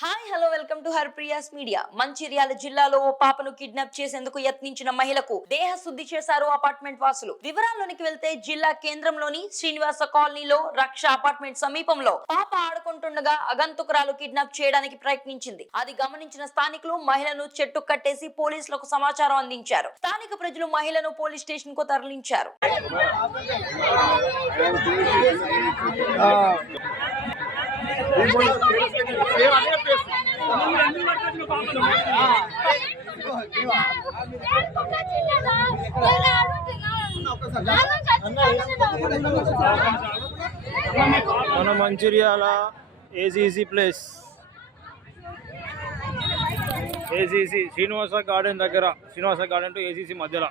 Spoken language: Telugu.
Hi hello welcome to Harpriya's media. Mancherial జిల్లాలో ఓ పాపను కిడ్నాప్ చేసేందుకు యత్నించిన మహిళకు దేహ శుద్ధి చేశారు అపార్ట్మెంట్ వాసులు. వివరాల్లోనికి వెళ్తే జిల్లా కేంద్రంలోని శ్రీనివాస కాలనీలో రక్ష అపార్ట్మెంట్ సమీపంలో పాప ఆడుకుంటుండగా అగంతకురాలు కిడ్నాప్ చేయడానికి ప్రయత్నించింది. అది గమనించిన స్థానికులు మహిళను చెట్టు కట్టేసి పోలీసులకు సమాచారం అందించారు. స్థానిక ప్రజలు మహిళను పోలీస్ స్టేషన్ కు తరలించారు. మన Mancherial ACC place ACC Srinivasa garden దగ్గర శ్రీనివాస గార్డెన్ టు ఏసీసీ మధ్యలో